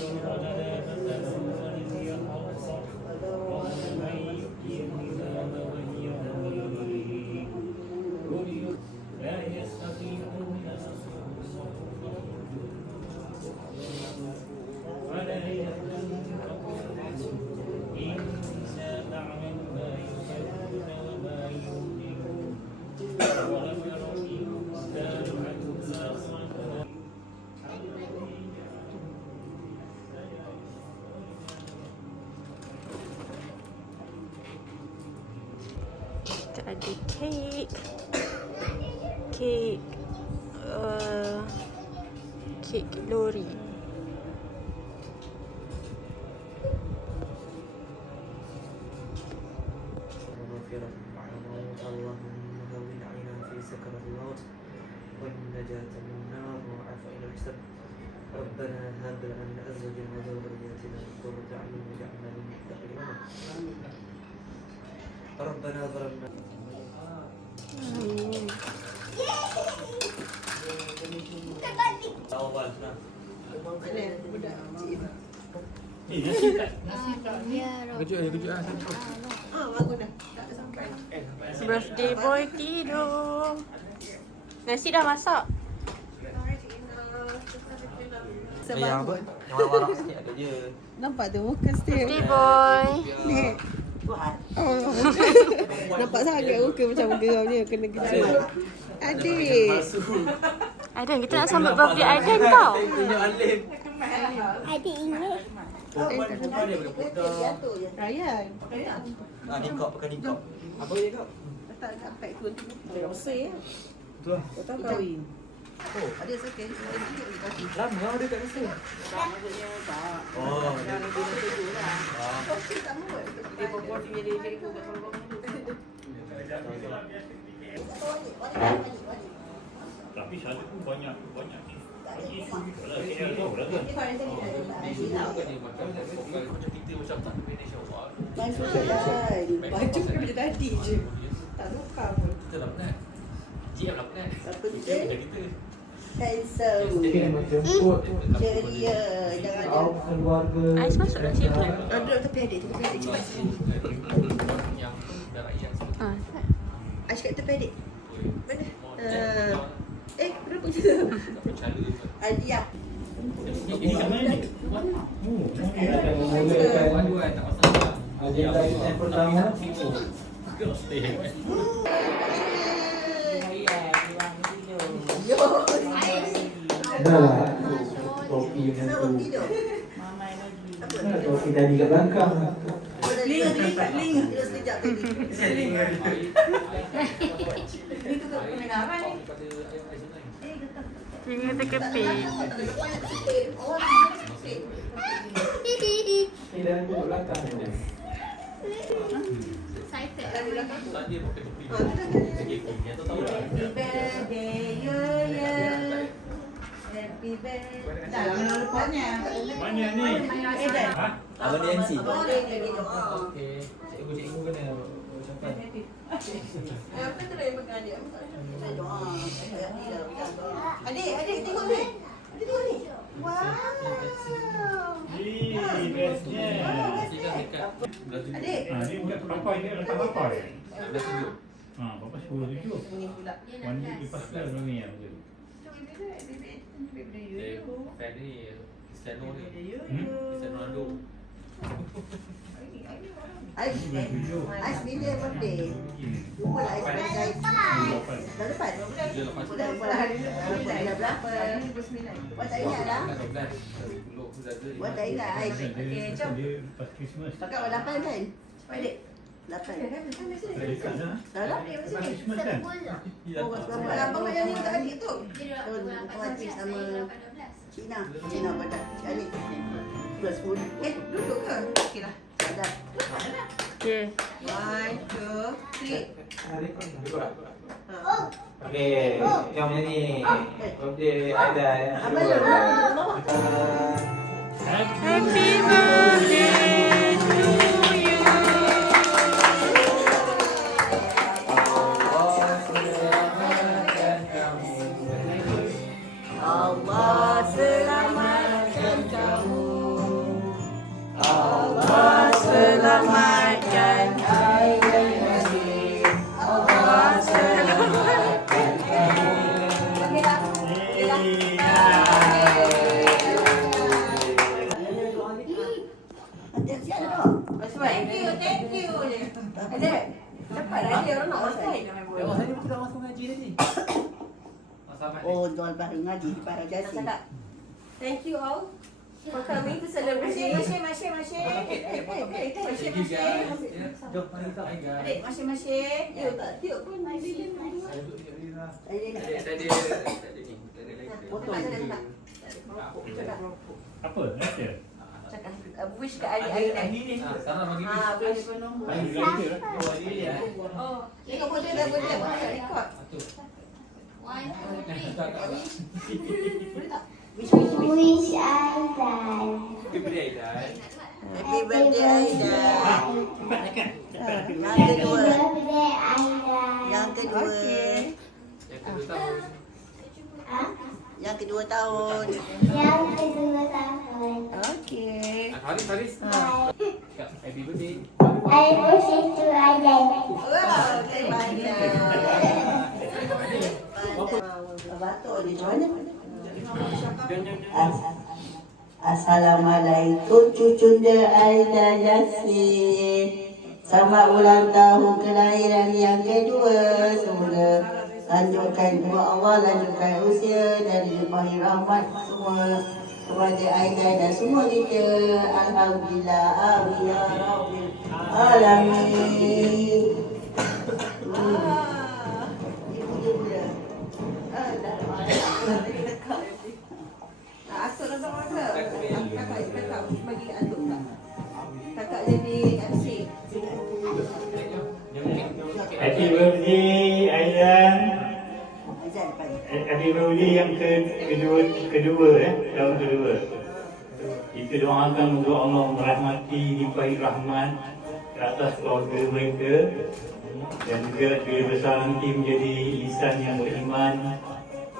Kita ada kek. Kek kek lori. ربنا هب لنا من ازواجنا وذرياتنا قرة اعين واجعلنا للمتقين ربنا ظلمنا Birthday boy tidur. Nasi dah masak. yang apa? Yang warak sikit ada je. Nampak tu muka still. Birthday boy. Nek. Oh. Nampak sangat muka macam geramnya kena kejut. Adik. Aiden, kita nak sambut birthday Aiden tau. Adik ingat. Ryan. Nikah pakai nikah. Apa dia kau? Tak dapat tu. Dia usai ya. Tu lah. Kau tahu kahwin. Oh, ada sakit. Lama ada kat Mesir. Oh. Dah lebih dari 7 lah. Tak mahu. Dia perempuan jadi cikgu kat sekolah. Tapi Syahdu pun banyak isu juga lah. Kita tahu lah kan. Macam kita macam tak manage awak. Baju kedai. Baju kerja tadi je. Tak luka pun. Kita dah penat. GM dah penat. Tak penting. Macam kita. Handsome. Ceria. Jangan keluarga. Ais masuk dah siap. Duduk tepi adik. Tepi adik cepat. Yang darah yang Ah, Aish kat tepi adik. Mana? Kenapa macam tu? Adia. Ini kat mana ni? Oh, Agenda yang pertama. Dah topi dengan tu. Topi tadi kat belakang. Ling. Dia sekejap tadi. Tinggal terkepit. Tidak ada belakang. Excited. Happy birthday, Yoyo. Happy birthday. Dah jangan lupanya. mana ni? Ha? Abang dia MC. Okey. Cikgu kena ucapkan. Apa tu yang pegang adik? Adik tengok ni. Adik tengok ni. Wow. Bestnya. Adik. Ni bukan papai ni, letak papai. Dah tunjuk. Papa suruh tujuh. Ni pula. 1 week lepas kan ni yang tu. Fan ni Cristiano ni. Hmm? Cristiano Ronaldo. Ais bila birthday? Lupa lah Ais birthday. Dah lepas? Dah hari ni dah berapa? Buat tak ingat lah. Buat tak ingat Ais. Okey, jom. Dia lepas Christmas. Pakai warna 8 kan? Adik? 8. Dah dekat dah. Dah lah? Lepas Christmas kan? Abang macam ni untuk adik tu. Tuan sama Cina. Cina pada adik. 10. Duduk ke? Okey lah. Dah. Okay. 1, 2, 3. Okey, yang ni birthday Aida ya. Abang lu. Happy birthday to you. Allah selamatkan kamu. selamatkan Allah selamatkan. Siap dah. Thank you je. Ada. Cepat ada orang nak masuk. Oh, jual barang ngaji di Parau Jasi. Thank you all for coming to celebrate. Masih. Yuk, tak tiup pun. Apa? Nanti. Cakap wish kat adik-adik. Wish. Oh, Tengok boleh dah boleh. Boleh record. 1, 2, 3. Boleh tak? Wish. Wish Aizan. Happy birthday Aida. Yang kedua. Birthday Aizan. Yang kedua. Yang kedua tahun. Yang kedua tahun. Okey. Happy birthday. I wish it to Aizan. Wow, terima kasih. Batuk dia macam mana? Assalamualaikum cucunda Aida Yasin. Selamat ulang tahun kelahiran yang kedua. Semoga lanjutkan doa Allah, lanjutkan usia dan dilimpahi rahmat semua kepada Aida dan semua kita. Alhamdulillah. Amin ya Rabbil Alamin. Ibu dia pula. Atuk dah sama ke? Kakak bagi atuk tak? Kakak jadi MC. Happy birthday Aizan. Azan pagi. Happy birthday yang kedua tahun kedua. Kita doakan untuk Allah merahmati, limpahi rahmat ke atas keluarga mereka dan juga bila besar nanti menjadi insan yang beriman,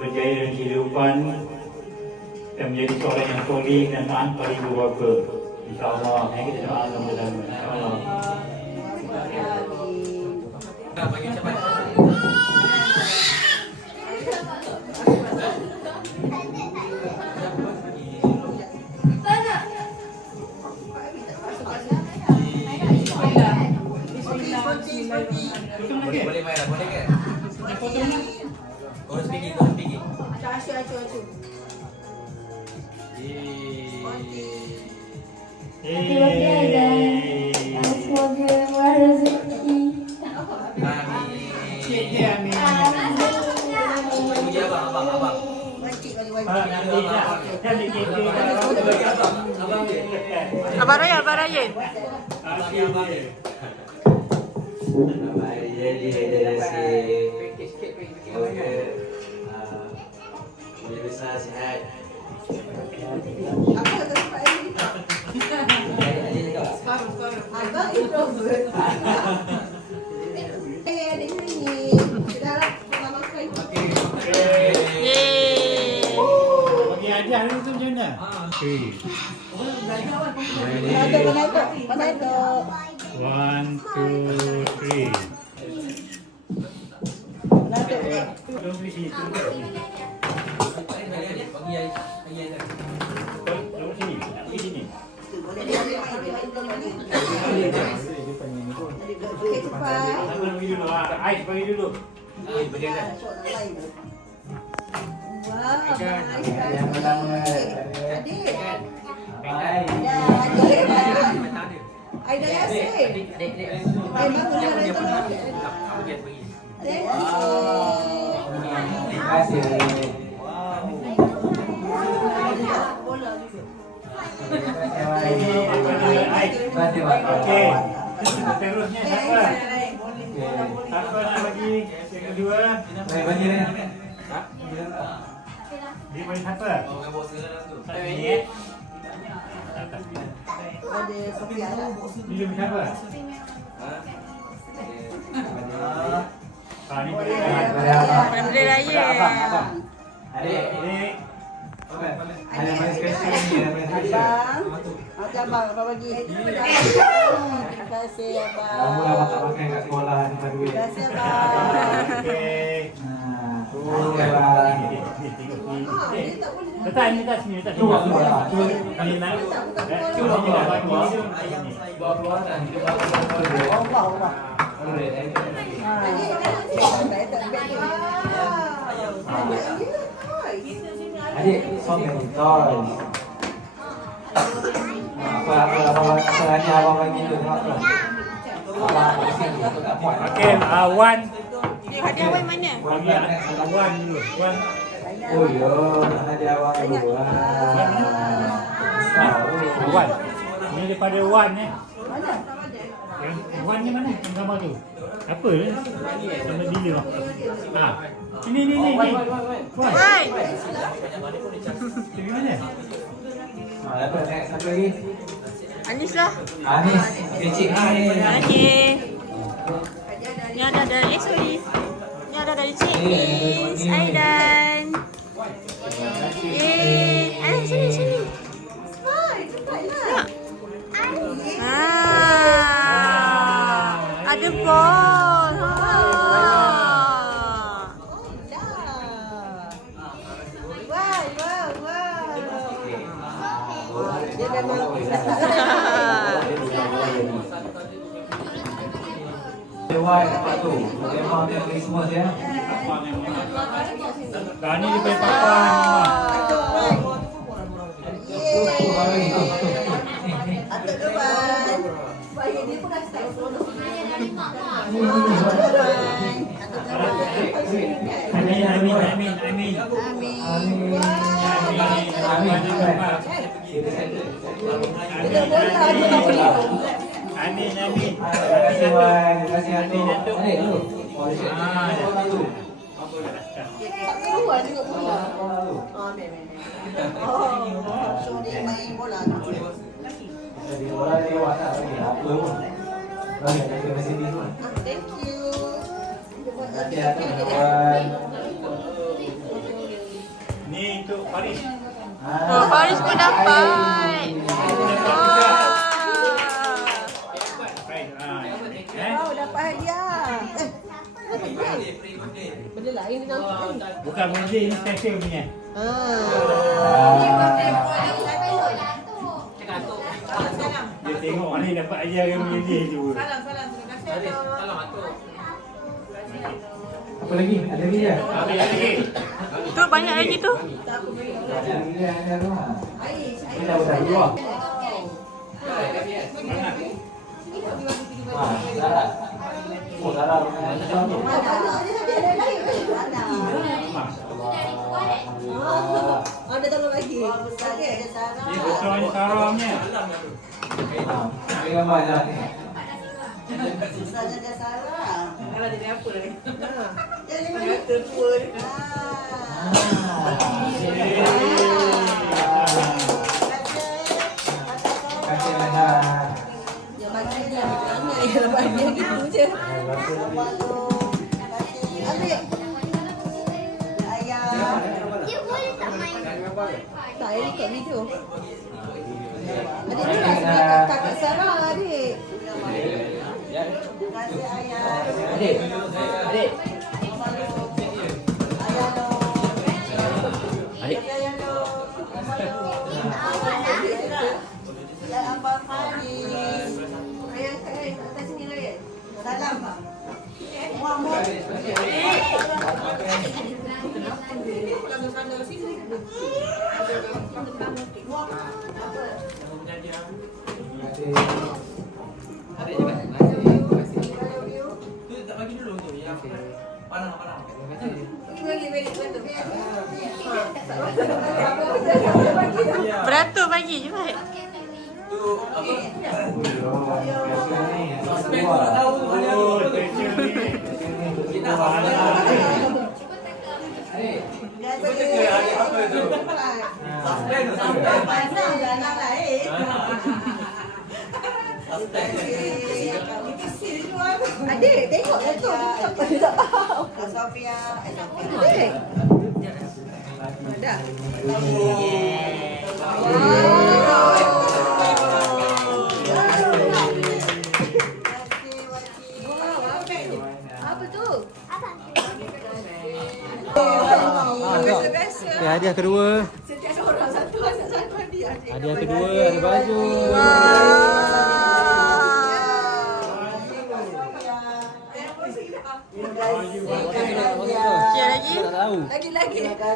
berjaya dalam kehidupan dan menjadi seorang yang soleh dan taat pada ibu bapa. InsyaAllah, kita doakan bersama. InsyaAllah. Boleh main lah, boleh ke? Korang speaking. Acu. Happy birthday Aizan. Semoga murah rezeki. Amin. Puji abang. Wajib bagi Abang Abang Ryan. Boleh besar sihat. Apa kata sebab ini? Abang introvert. Adik sini. Kita harap pertama kali. Yeay. bagi hadiah hari tu macam mana? Okay. Mana itu? 1, 2, 3. Don't be sini tu. Don't sini. Pergi sini. Okey, cepat. Abang pergi dulu. Ais pergi dulu. Wah, Yang pertama. adik. Bye. Aida Yasin. Memang benar itu. Thank you. Terima kasih. Okey. Terusnya siapa? Siapa nak bagi yang kedua? Bagi ni. Dia bagi siapa? Tak ni. Ada Sofia lah. Dia bagi siapa? Ni bagi Birthday Ryan. Adik. Adik. Ada main special ni, ada main special. Abang. Macam abang, abang bagi. Terima kasih abang. Kamu dah tak makan kat sekolah ni pada duit. Terima kasih abang. Okey. Okey bang. Letak ni, letak sini, letak sini. Cuba, cuba. Ni nak. Cuba, cuba. Bawa keluar dan kita Allah Allah. Boleh. Adik, song yang toy. Apa hanya abang bagi tu tengok tu. Abang pusing tu tak puas. Okey, Wan. Hadiah Wan mana? Wan dulu. Wan. Oh yo, ada abang dulu. Wan. Ni daripada Wan Mana? Yang Wan ni mana? Yang gambar tu. Apa ni? Sama dealer. Ha. Ni. Wan. Wan. Dari mana? Apa next satu lagi? Anis lah. Anis, kecik ni. Okey. Ni ada dari sorry. Ni ada dari Cik Nis, Aidan. Sini. Tengok. Ada bol. Dia memang Dewan apa tu? Memang dia Christmas ya. Dah ni daripada papan. Atuk depan. Baik dia pun dah start. Amin. Amin. Kita bola dia nak beli. Amin. Terima kasih Wan. Terima kasih Atuk. Adik dulu. Tak keluar tengok bola. So dia main bola. Jadi bola dia awak tak bagi apa pun. Bagi ada Mercedes pun. Thank you. Terima kasih Atuk Wan. Ni untuk Faris. Oh, Faris pun dapat. Wow, dapat hadiah. Benda lain dia nampak ni. Bukan benda ini special punya. Dia tengok ni dapat ajar yang benda tu. Apa lagi? Ada lagi ya? Ada lagi. Tu banyak lagi tu. Ada lagi ada rumah. Ini dah dua. Dah. Oh, dah. Ada tambah lagi. Okey, ada Sarah. Ni betul ni sarangnya. Ini gambar je ni. Ustazah ada Sarah. Kalau jadi apa ni? Jadi mana? Tertua ni. Terima kasih banyak. Dia bagi dia mana dia bagi gitu je. Ambil. Ayah. Dia boleh tak main? Tak, ini kat video. Adik ni lah kakak Sarah adik. Terima kasih ayah. Adik. Ayah dong. Adik. Ayah dong. Dan Abang Faris. Ayah kat atas sini lah. Salam. Muhammad. Beratur bagi je baik. Adik, tengok tu. Dia tak faham. Kak Sofia. Adik. Dah. Apa tu? Biasa-biasa. Okay, hadiah kedua. Setiap orang satu hadiah. Hadiah kedua ada baju. Okey lagi. Tak tahu. Lagi-lagi. Ada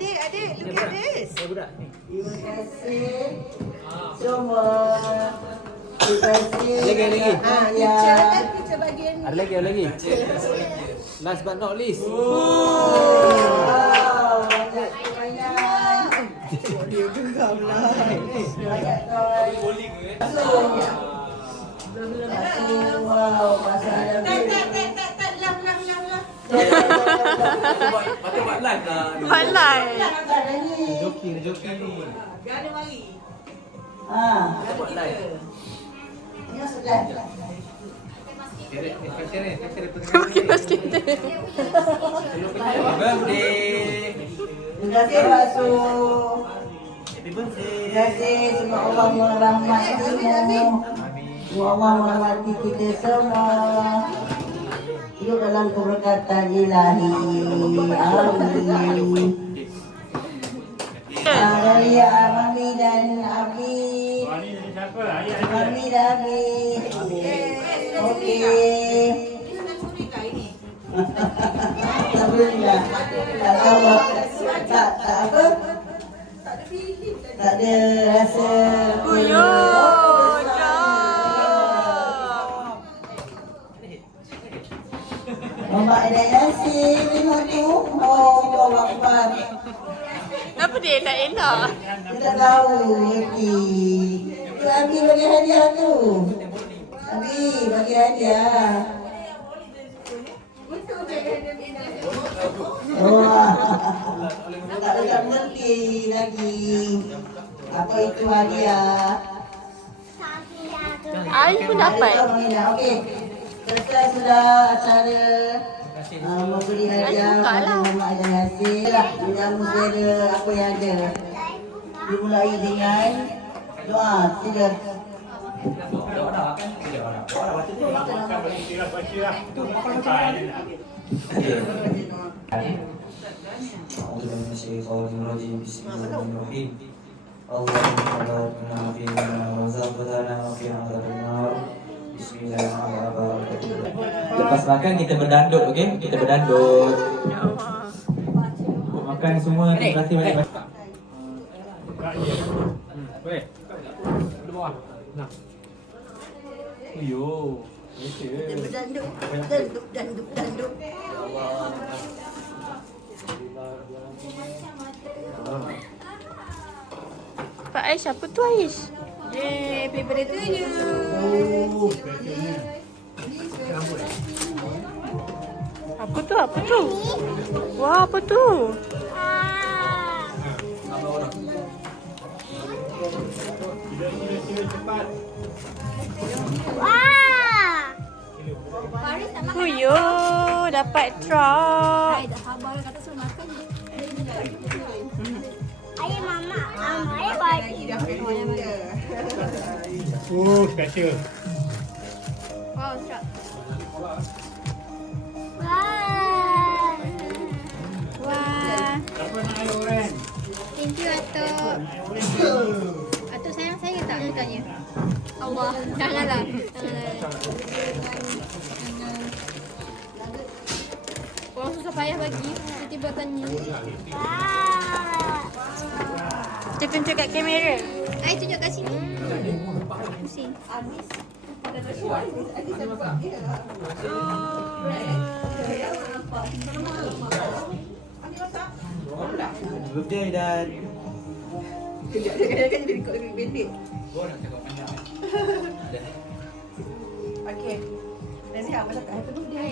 Adik, look at this. budak. Terima kasih semua. Terima kasih. Lagi. Picture bagian ni. Ada lagi. Last but not least. Wow, banyak. Dia genggam lah. Banyak toy. Wow, pasal ada. Buat live lah. Balai. Joki ni. Buat live. Ini sudah. Bagi basket. Birthday. Terima kasih Rasul. Terima kasih semua Allah merahmatimu. Semua Allah merahmati kita semua. Hidup dalam keberkatan ilahi. Amin. Dari Mami dan Abi. Mami dan Abi. Okey. Alhamdulillah. Tak tahu. Tak apa. Tak ada rasa. Mama ada Yasin, tengok tu. Oh, Akbar. Kenapa dia elak-elak? Kita tahu, Yeti. Tu Abi bagi hadiah tu. Abi bagi hadiah. Wah, tak mengerti lagi. Apa itu hadiah? Ai pun dapat. Okey. Selesai sudah acara memberi hadiah kepada Mama Aida Yasin. Menyambut saudara apa yang ada. Dimulai dengan doa. Tiga. Bismillahirrahmanirrahim. Allahumma barik fina wa razaqtana wa fi adzabannar. Bismillahirrahmanirrahim. Lepas makan kita berdandut, okey? Kita berdandut. Makan semua, terima kasih banyak. Boleh. Di bawah. Nah. Ayo. Danduk. Pak Aish, apa tu Aish? Happy birthday to you. Apa tu? Wah, apa tu? Huyo, dapat truck. Ayah mama, ayah bagi. Oh, special. Wow, truck. Wah. Siapa nak air oren? Thank you Atuk. Atuk sayang saya tak sukanya? Allah, janganlah. Orang susah payah bagi, tiba-tiba tanya. Kita tunjuk kat kamera. Ai tunjuk kat sini. Pusing. Birthday dan Kejap dia kan jadi rekod lebih pendek. Okey. Nanti apa cakap? Happy birthday.